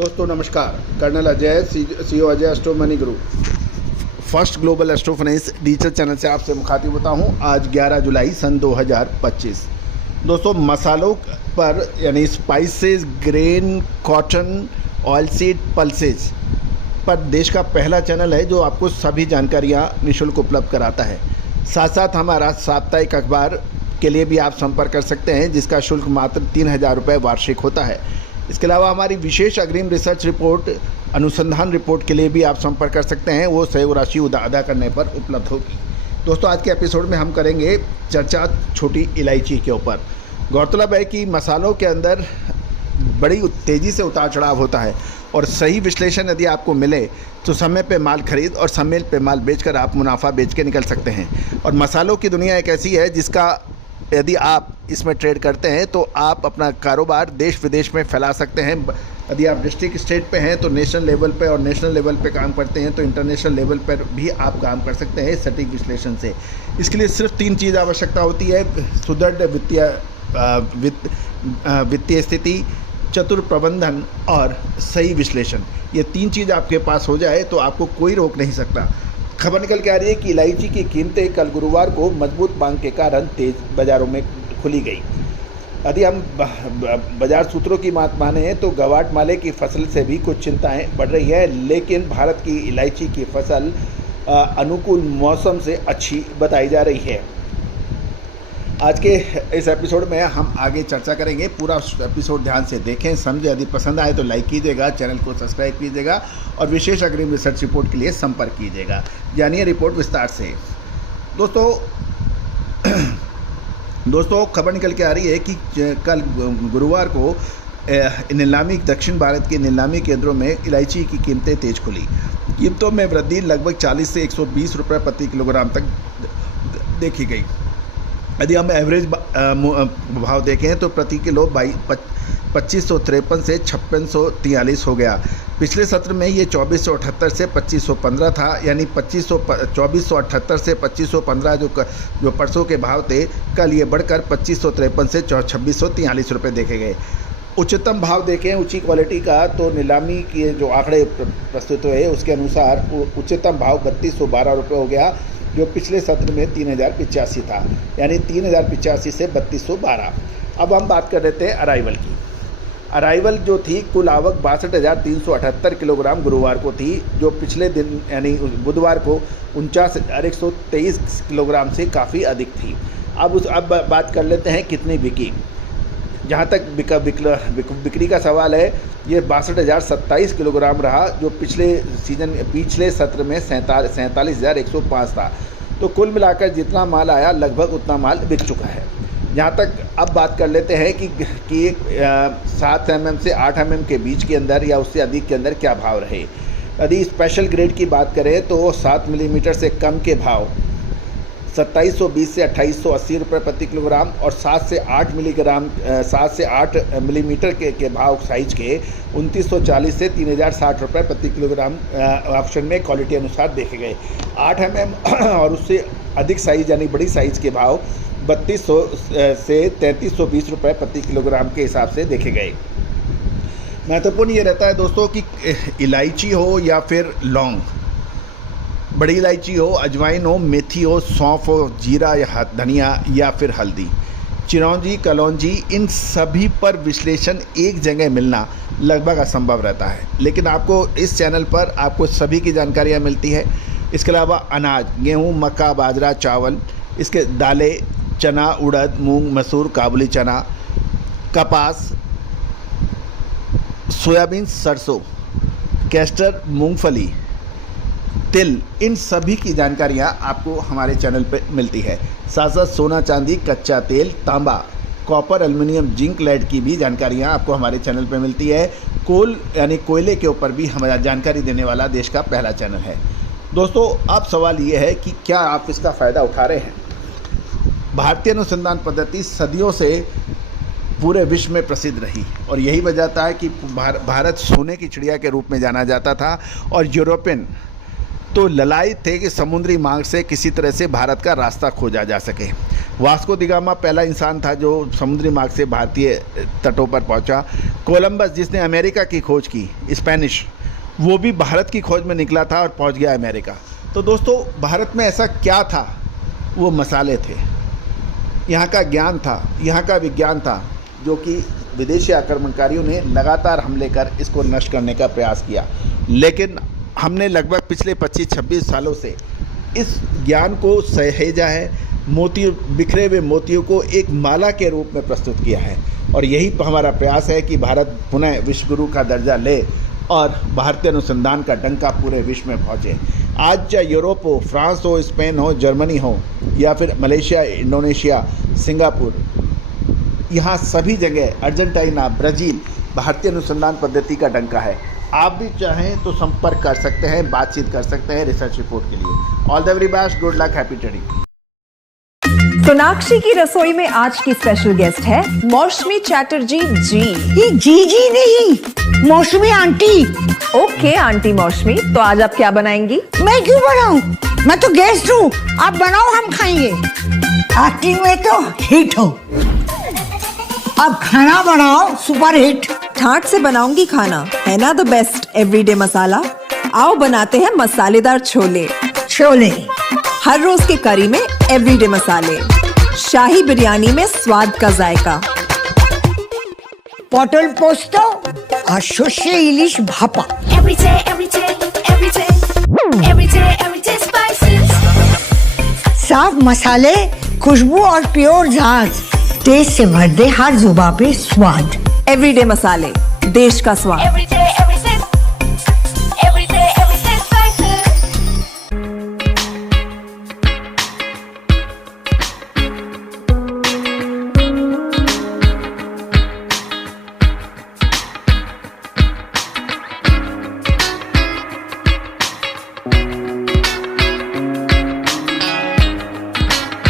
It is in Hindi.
दोस्तों नमस्कार। Colonel Ajay, CEO Ajay astro money group, first global astro finance digital channel से आपसे मुखातिब होता हूं। आज 11 जुलाई सन 2025। दोस्तों मसालों पर यानी spices, grain, cotton, oil seed, pulses पर देश का पहला चैनल है जो आपको सभी जानकारियां निःशुल्क उपलब्ध कराता है। साथ साथ हमारा साप्ताहिक अखबार के लिए भी आप संपर्क कर सकते हैं, जिसका शुल्क मात्र 3,000 रुपये वार्षिक होता है। इसके अलावा हमारी विशेष अग्रिम रिसर्च रिपोर्ट, अनुसंधान रिपोर्ट के लिए भी आप संपर्क कर सकते हैं, वो सहयोग राशि अदा करने पर उपलब्ध होगी। दोस्तों आज के एपिसोड में हम करेंगे चर्चा छोटी इलायची के ऊपर। गौरतलब है कि मसालों के अंदर बड़ी तेज़ी से उतार चढ़ाव होता है और सही विश्लेषण यदि आपको मिले तो समय पे माल खरीद और समय पे माल बेचकर आप मुनाफा बेच के निकल सकते हैं। और मसालों की दुनिया एक ऐसी है जिसका यदि आप इसमें ट्रेड करते हैं तो आप अपना कारोबार देश विदेश में फैला सकते हैं। यदि आप डिस्ट्रिक्ट स्टेट पे हैं तो नेशनल लेवल पे, और नेशनल लेवल पे काम करते हैं तो इंटरनेशनल लेवल पर भी आप काम कर सकते हैं सटीक विश्लेषण से। इसके लिए सिर्फ 3 चीज़ आवश्यकता होती है: सुदृढ़ वित्तीय स्थिति, चतुर प्रबंधन और सही विश्लेषण। ये 3 चीज़ आपके पास हो जाए तो आपको कोई रोक नहीं सकता। खबर निकल के आ रही है कि इलायची की कीमतें कल गुरुवार को मजबूत मांग के कारण तेज बाजारों में खुली गई। यदि हम बाजार सूत्रों की बात माने तो गवाटमाले की फसल से भी कुछ चिंताएं बढ़ रही है, लेकिन भारत की इलायची की फसल अनुकूल मौसम से अच्छी बताई जा रही है। आज के इस एपिसोड में हम आगे चर्चा करेंगे। पूरा एपिसोड ध्यान से देखें, समझें। यदि पसंद आए तो लाइक कीजिएगा, चैनल को सब्सक्राइब कीजिएगा और विशेष अग्रिम रिसर्च रिपोर्ट के लिए संपर्क कीजिएगा। जानिए रिपोर्ट विस्तार से। दोस्तों खबर निकल के आ रही है कि कल गुरुवार को दक्षिण भारत के नीलामी केंद्रों में इलायची की कीमतें तेज खुली। कीमतों में वृद्धि लगभग 40 से 120 रुपये प्रति किलोग्राम तक देखी गई। यदि हम एवरेज भाव देखें तो प्रति किलो 2553 से 5643 हो गया। पिछले सत्र में ये 2478 से 2515 था, यानी 2478 से 2515 जो परसों के भाव थे, कल ये बढ़कर 2553 से 2643 रुपये देखे गए। उच्चतम भाव देखें ऊंची क्वालिटी का तो नीलामी के जो आंकड़े प्रस्तुत हुए उसके अनुसार उच्चतम भाव 3212 रुपये हो गया, जो पिछले सत्र में 3085 था, यानी 3085 से 3212। अब हम बात कर लेते हैं अराइवल की। अराइवल जो थी, कुल आवक 62,378 किलोग्राम गुरुवार को थी, जो पिछले दिन यानी बुधवार को 49,123 किलोग्राम से काफ़ी अधिक थी। अब बात कर लेते हैं कितनी बिकी। जहाँ तक बिक्री का सवाल है, ये 62,027 किलोग्राम रहा, जो पिछले सत्र में 47,105 था। तो कुल मिलाकर जितना माल आया लगभग उतना माल बिक चुका है। यहाँ तक अब बात कर लेते हैं कि 7 mm से 8 mm के बीच के अंदर या उससे अधिक के अंदर क्या भाव रहे। यदि स्पेशल ग्रेड की बात करें तो 7 मिलीमीटर से कम के भाव 2720 से 2880 रुपये प्रति किलोग्राम, और 7 से 8 मिलीमीटर के भाव साइज के 2940 से 3060 रुपये प्रति किलोग्राम ऑप्शन में क्वालिटी अनुसार देखे गए। 8 mm और उससे अधिक साइज यानी बड़ी साइज के भाव 3200 से 3320 रुपये प्रति किलोग्राम के हिसाब से देखे गए। महत्वपूर्ण ये रहता है दोस्तों कि इलायची हो या फिर लौंग, बड़ी इलायची हो, अजवाइन हो, मेथी हो, सौंफ हो, जीरा या धनिया या फिर हल्दी, चिरौंजी, कलौंजी, इन सभी पर विश्लेषण एक जगह मिलना लगभग असंभव रहता है। लेकिन आपको इस चैनल पर आपको सभी की जानकारियाँ मिलती है। इसके अलावा अनाज, गेहूँ, मक्का, बाजरा, चावल, इसके दालें, चना, उड़द, मूंग, मसूर, काबुली चना, कपास, सोयाबीन, सरसों, कैस्टर, मूंगफली, तिल, इन सभी की जानकारियाँ आपको हमारे चैनल पे मिलती है। साथ साथ सोना, चांदी, कच्चा तेल, तांबा, कॉपर, एल्युमिनियम, जिंक, लेड की भी जानकारियाँ आपको हमारे चैनल पे मिलती है। कोल यानी कोयले के ऊपर भी हमारा जानकारी देने वाला देश का पहला चैनल है। दोस्तों अब सवाल ये है कि क्या आप इसका फ़ायदा उठा रहे हैं। भारतीय अनुसंधान पद्धति सदियों से पूरे विश्व में प्रसिद्ध रही और यही वजह था कि भारत सोने की चिड़िया के रूप में जाना जाता था, और यूरोपियन तो ललायत थे कि समुद्री मार्ग से किसी तरह से भारत का रास्ता खोजा जा सके। वास्को दी गामा पहला इंसान था जो समुद्री मार्ग से भारतीय तटों पर पहुंचा। कोलंबस जिसने अमेरिका की खोज की, स्पेनिश, वो भी भारत की खोज में निकला था और पहुंच गया अमेरिका। तो दोस्तों, भारत में ऐसा क्या था? वो मसाले थे, यहाँ का ज्ञान था, यहाँ का विज्ञान था, जो कि विदेशी आक्रमणकारियों ने लगातार हमले कर इसको नष्ट करने का प्रयास किया। लेकिन हमने लगभग पिछले 25-26 सालों से इस ज्ञान को सहेजा है, बिखरे हुए मोतियों को एक माला के रूप में प्रस्तुत किया है। और यही हमारा प्रयास है कि भारत पुनः विश्वगुरु का दर्जा ले और भारतीय अनुसंधान का डंका पूरे विश्व में पहुँचे। आज चाहे यूरोप हो, फ्रांस हो, स्पेन हो, जर्मनी हो, या फिर मलेशिया, इंडोनेशिया, सिंगापुर, यहाँ सभी जगह, अर्जेंटीना, ब्राज़ील, भारतीय अनुसंधान पद्धति का डंका है। आप भी चाहें तो संपर्क कर सकते हैं, बातचीत कर सकते हैं रिसर्च रिपोर्ट के लिए। All the very best, good luck, happy trading. Sonakshi की रसोई में आज की स्पेशल गेस्ट है मौसमी चैटर्जी जी। ये जी नहीं, मौसमी आंटी। ओके आंटी मौसमी, तो आज आप क्या बनाएंगी? मैं क्यों बनाऊं? मैं तो गेस्ट हूँ, आप बनाओ, हम खाएंगे। एक्टिंग में तो हिट हो, अब खाना बनाओ सुपर हिट। ठाट से बनाऊंगी खाना, है ना द बेस्ट एवरीडे मसाला। आओ बनाते हैं मसालेदार छोले। छोले, हर रोज के करी में एवरीडे मसाले, शाही बिरयानी में स्वाद का जायका, पटल पोस्तो और शोषे इलिश भापा। साफ मसाले, खुशबू और प्योर झांझ, टेस्ट से भर दे हर जुबान पे स्वाद। एवरीडे मसाले, देश का स्वाद।